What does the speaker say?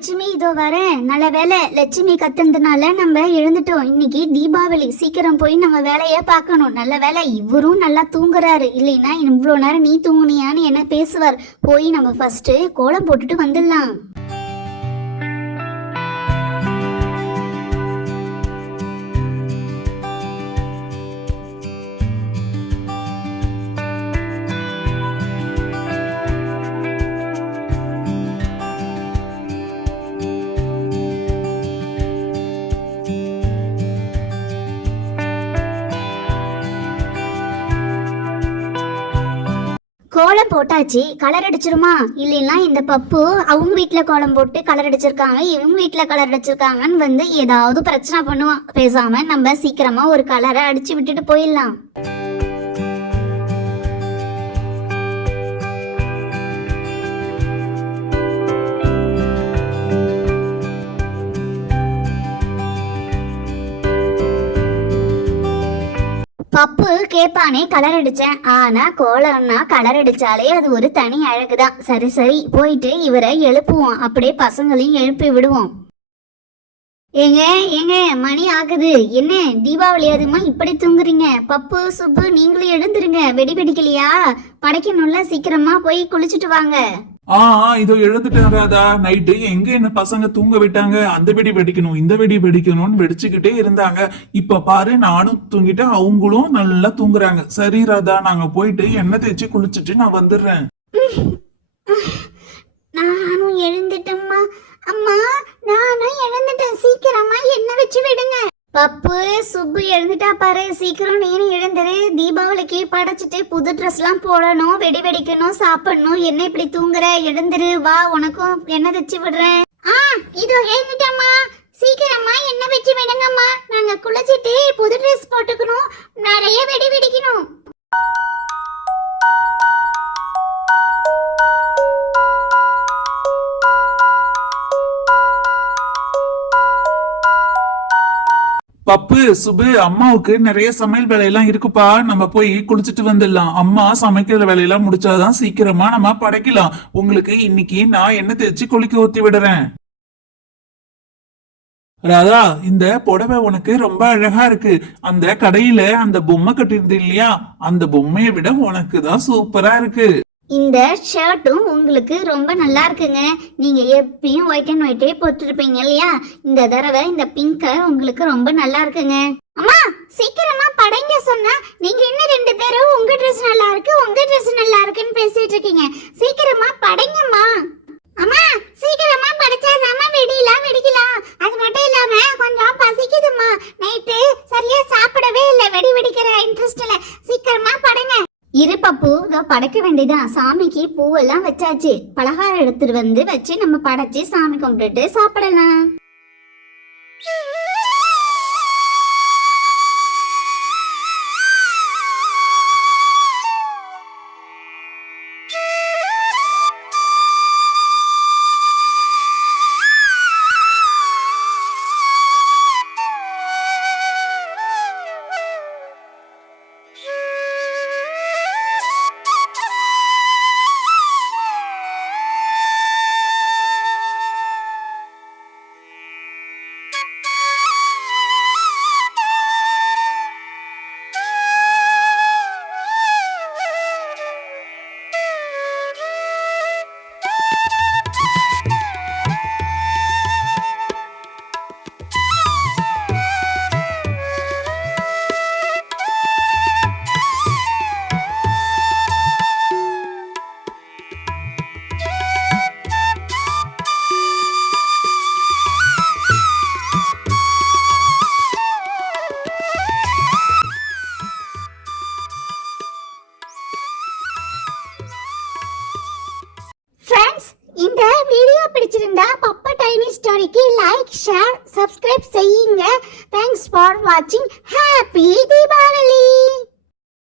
லட்சுமி இதோ வரேன். நல்ல வேலை, லட்சுமி கத்துனதுனால நம்ம எழுந்துட்டோம். இன்னைக்கு தீபாவளி, சீக்கிரம் போய் நம்ம வேலையை பார்க்கணும். நல்ல வேலை இவரும் நல்லா தூங்குறாரு, இல்லைன்னா இவ்வளோ நேரம் நீ தூங்குனியான்னு என்ன பேசுவார். போய் நம்ம ஃபர்ஸ்ட் கோலம் போட்டுட்டு வந்துடலாம். கோலம் போட்டாச்சு, கலர் அடிச்சிருமா? இல்லைன்னா இந்த பப்பு அவங்க வீட்டுல கோலம் போட்டு கலர் அடிச்சிருக்காங்க, இவங்க வீட்டுல கலர் அடிச்சிருக்காங்கன்னு வந்து ஏதாவது பிரச்சனை பண்ணுவான். பேசாம நம்ம சீக்கிரமா ஒரு கலரை அடிச்சு விட்டுட்டு போயிடலாம். பப்பு கேப்பானே கலர் அடிச்சேன், ஆனா கோலம்னா கலர் அடிச்சாலே அது ஒரு தனி அழகுதான். சரி சரி, போயிட்டு இவரை எழுப்புவோம், அப்படியே பசங்களையும் எழுப்பி விடுவோம். ஏங்க ஏங்க, மணி ஆகுது. என்ன தீபாவளி அதுமா இப்படி தூங்குறீங்க? பப்பு சுப்பு நீங்களும் எழுந்துருங்க. வெடி வெடிக்கலையா? படைக்கணும்ல, சீக்கிரமா போய் குளிச்சுட்டு வாங்க. இதோ எழுந்துட்டேன் ராதா. நைட்டு எங்க என்ன பசங்க தூங்க விட்டாங்க? அந்த வெடி வெடிக்கணும், இந்த வெடி வெடிக்கணும்னு வெடிச்சுக்கிட்டே இருந்தாங்க. இப்ப பாரு, நானும் தூங்கிட்டேன், அவங்களும் நல்லா தூங்குறாங்க. சரி ராதா, நாங்க போயிட்டு எண்ணெய் தேய்ச்சி குளிச்சுட்டு நான் வந்துடுறேன். நானும் எழுந்துட்டேம்மா. அம்மா, நானும் எழுந்துட்டேன். சீக்கிரமா எண்ணெய் வச்சு விடுங்க. பப்பு சுப்பு எழுந்துட்டா பாரு, சீக்கிரம் நீனும் எழுந்துரு. தீபாவளிக்கு படைச்சிட்டு புது ட்ரெஸ் எல்லாம் போடணும், வெடி வெடிக்கணும், சாப்பிடணும். என்ன இப்படி தூங்குற? எழுந்துரு, வா, உனக்கும் எண்ணெய் தச்சு விடுறேன். இதோ எழுந்துட்டம்மா. சீக்கிரமா எண்ணெய் வச்சு விடுங்கம்மா. நாங்க குளிச்சிட்டு புது ட்ரெஸ் போட்டுக்கணும், நிறைய வெடி வெடிக்கணும். பப்பு சுபு, அம்மாவுக்கு நிறைய சமையல் வேலையெல்லாம் இருக்குப்பா. நம்ம போய் குளிச்சுட்டு வந்துடலாம். அம்மா சமைக்கிற வேலையெல்லாம் முடிச்சாதான் சீக்கிரமா நம்ம படைக்கலாம். உங்களுக்கு இன்னைக்கு நான் எண்ணெய் தேய்ச்சி குளிக்க ஊத்தி விடுறேன். ராதா, இந்த புடவை உனக்கு ரொம்ப அழகா இருக்கு. அந்த கடையில அந்த பொம்மை கட்டிருந்த இல்லையா, அந்த பொம்மையை விட உனக்கு தான் சூப்பரா இருக்கு. இந்த ஷர்ட்டும் உங்களுக்கு ரொம்ப நல்லா இருக்குங்க. நீங்க எப்பயும் ஒயிட் அண்ட் ஒயிட்டே போட்டுருப்பீங்க இல்லையா, இந்த தடவை இந்த பிங்க் கலர் உங்களுக்கு ரொம்ப நல்லா இருக்குங்க. அம்மா, சீக்கிரமா படைங்க சொன்னா நீங்க இன்னும் ரெண்டு பேரும் உங்க ட்ரெஸ் நல்லா இருக்கு, உங்க ட்ரெஸ் நல்லா இருக்குன்னு பேசிட்டு இருக்கீங்க. சீக்கிரமா படைங்கம்மா. அம்மா, சீக்கிரமா படைச்சாதாம்மா வெடிலாம் வெடிக்கலாம். அது மட்டும் இல்லாம கொஞ்சம் பசிக்குதுமா. நைட்டு சரியா சாப்பிடவே இல்லை, வெடி வெடிக்கிற இன்ட்ரெஸ்ட் இல்ல. சீக்கிரமா படைங்க. இரு பப்பு, படைக்க வேண்டியதான். சாமிக்கு பூவெல்லாம் வச்சாச்சு, பலகாரம் எடுத்துட்டு வந்து வச்சு நம்ம படைச்சு சாமி கும்பிட்டுட்டு சாப்பிடலாம். இந்த வீடியோ பிடிச்சிருந்தா Papa tiny ஸ்டோரிக்கு like, share, subscribe செய்யுங்க. தேங்க்ஸ் ஃபார் வாட்சிங். ஹாப்பி தீபாவளி.